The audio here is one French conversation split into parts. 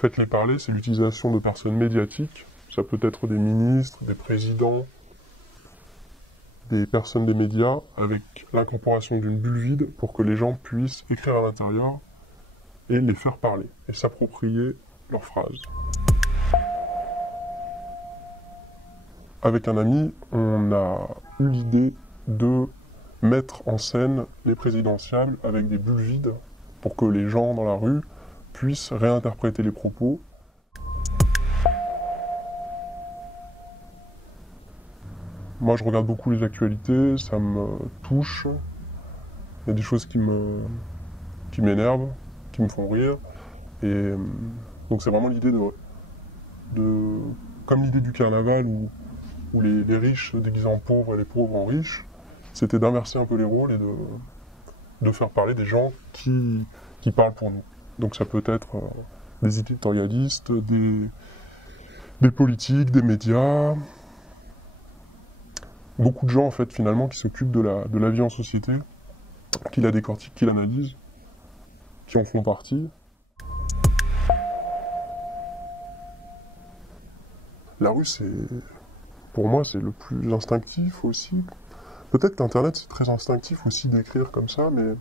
Faites-les parler, c'est l'utilisation de personnes médiatiques. Ça peut être des ministres, des présidents, des personnes des médias, avec l'incorporation d'une bulle vide pour que les gens puissent écrire à l'intérieur et les faire parler, et s'approprier leurs phrases. Avec un ami, on a eu l'idée de mettre en scène les présidentiables avec des bulles vides pour que les gens dans la rue puissent réinterpréter les propos. Moi, je regarde beaucoup les actualités, ça me touche. Il y a des choses qui m'énervent, qui me font rire. Et donc c'est vraiment l'idée comme l'idée du carnaval où les riches déguisés en pauvres et les pauvres en riches, c'était d'inverser un peu les rôles et de faire parler des gens qui parlent pour nous. Donc ça peut être des éditorialistes, des politiques, des médias, beaucoup de gens en fait finalement qui s'occupent de la vie en société, qui la décortiquent, qui l'analysent, qui en font partie. La rue, pour moi, c'est le plus instinctif aussi. Peut-être qu'Internet, c'est très instinctif aussi d'écrire comme ça, mais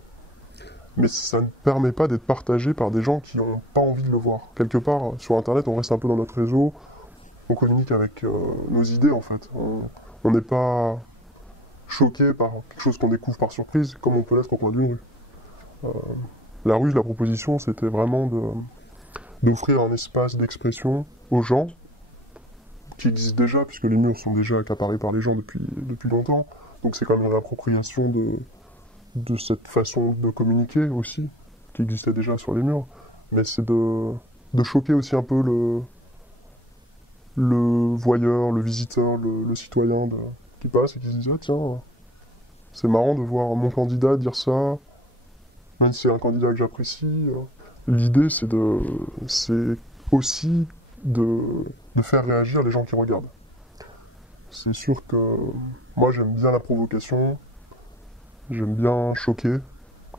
ça ne permet pas d'être partagé par des gens qui n'ont pas envie de le voir. Quelque part, sur Internet, on reste un peu dans notre réseau, on communique avec nos idées, en fait. On n'est pas choqué par quelque chose qu'on découvre par surprise, comme on peut l'être au coin d'une rue. La rue, la proposition, c'était vraiment d'offrir un espace d'expression aux gens, qui existe déjà, puisque les murs sont déjà accaparés par les gens depuis longtemps. Donc c'est comme une réappropriation de cette façon de communiquer aussi, qui existait déjà sur les murs. Mais c'est de choquer aussi un peu le voyeur, le visiteur, le citoyen qui passe et qui se dit « Ah tiens, c'est marrant de voir mon candidat dire ça, même si c'est un candidat que j'apprécie. » L'idée, c'est aussi de faire réagir les gens qui regardent. C'est sûr que moi j'aime bien la provocation, j'aime bien choquer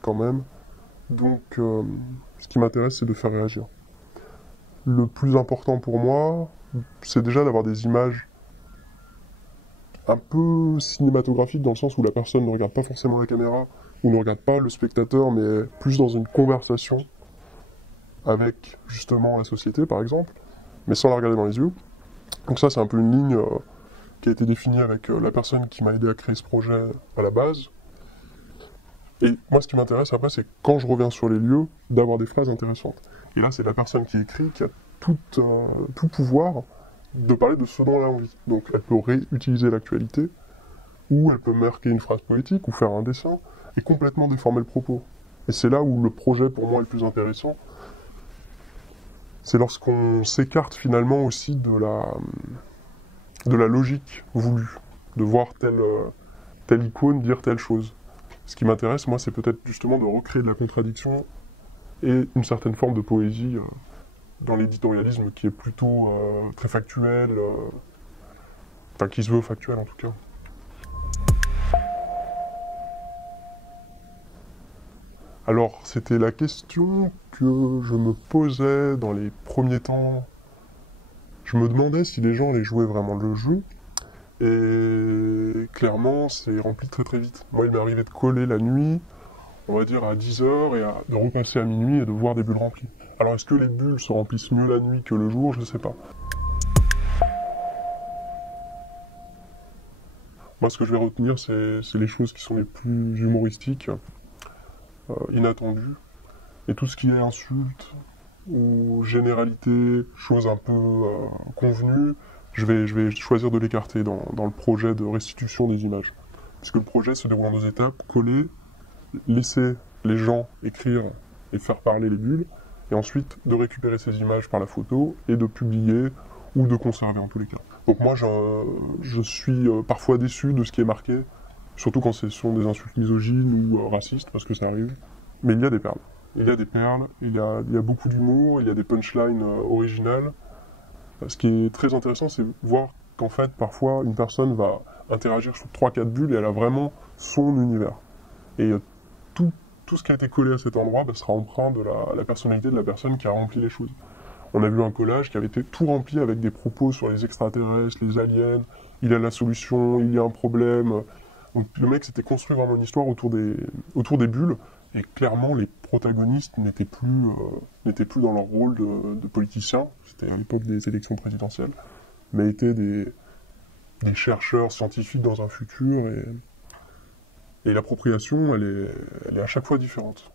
quand même, donc ce qui m'intéresse c'est de faire réagir. Le plus important pour moi, c'est déjà d'avoir des images un peu cinématographiques dans le sens où la personne ne regarde pas forcément la caméra, ou ne regarde pas le spectateur, mais plus dans une conversation avec justement la société par exemple, mais sans la regarder dans les yeux. Donc ça, c'est un peu une ligne qui a été définie avec la personne qui m'a aidé à créer ce projet à la base. Et moi, ce qui m'intéresse après, c'est quand je reviens sur les lieux, d'avoir des phrases intéressantes. Et là, c'est la personne qui écrit qui a tout pouvoir de parler de ce dont elle a envie. Donc, elle peut réutiliser l'actualité, ou elle peut marquer une phrase poétique, ou faire un dessin, et complètement déformer le propos. Et c'est là où le projet, pour moi, est le plus intéressant. C'est lorsqu'on s'écarte finalement aussi de la logique voulue, de voir telle icône dire telle chose. Ce qui m'intéresse, moi, c'est peut-être justement de recréer de la contradiction et une certaine forme de poésie dans l'éditorialisme qui est plutôt très factuel, enfin qui se veut factuel en tout cas. Alors, c'était la question que je me posais dans les premiers temps. Je me demandais si les gens allaient jouer vraiment le jeu, et clairement, c'est rempli très très vite. Moi, il m'est arrivé de coller la nuit, on va dire à 10h, et de repasser à minuit et de voir des bulles remplies. Alors, est-ce que les bulles se remplissent mieux la nuit que le jour? Je ne sais pas. Moi, ce que je vais retenir, c'est les choses qui sont les plus humoristiques, inattendues, et tout ce qui est insulte ou généralité, choses un peu convenues, je vais choisir de l'écarter dans le projet de restitution des images. Puisque le projet se déroule en 2 étapes, coller, laisser les gens écrire et faire parler les bulles, et ensuite de récupérer ces images par la photo et de publier ou de conserver en tous les cas. Donc moi je suis parfois déçu de ce qui est marqué, surtout quand ce sont des insultes misogynes ou racistes, parce que ça arrive. Mais il y a des perles. Il y a des perles, il y a beaucoup d'humour, il y a des punchlines originales. Ce qui est très intéressant, c'est voir qu'en fait, parfois, une personne va interagir sur 3-4 bulles et elle a vraiment son univers. Et tout ce qui a été collé à cet endroit sera empreint de la personnalité de la personne qui a rempli les choses. On a vu un collage qui avait été tout rempli avec des propos sur les extraterrestres, les aliens, il a la solution, il y a un problème. Donc le mec s'était construit vraiment une histoire autour des bulles, et clairement les protagonistes n'étaient plus dans leur rôle de politiciens, c'était à l'époque des élections présidentielles, mais étaient des chercheurs scientifiques dans un futur, et l'appropriation, elle est à chaque fois différente.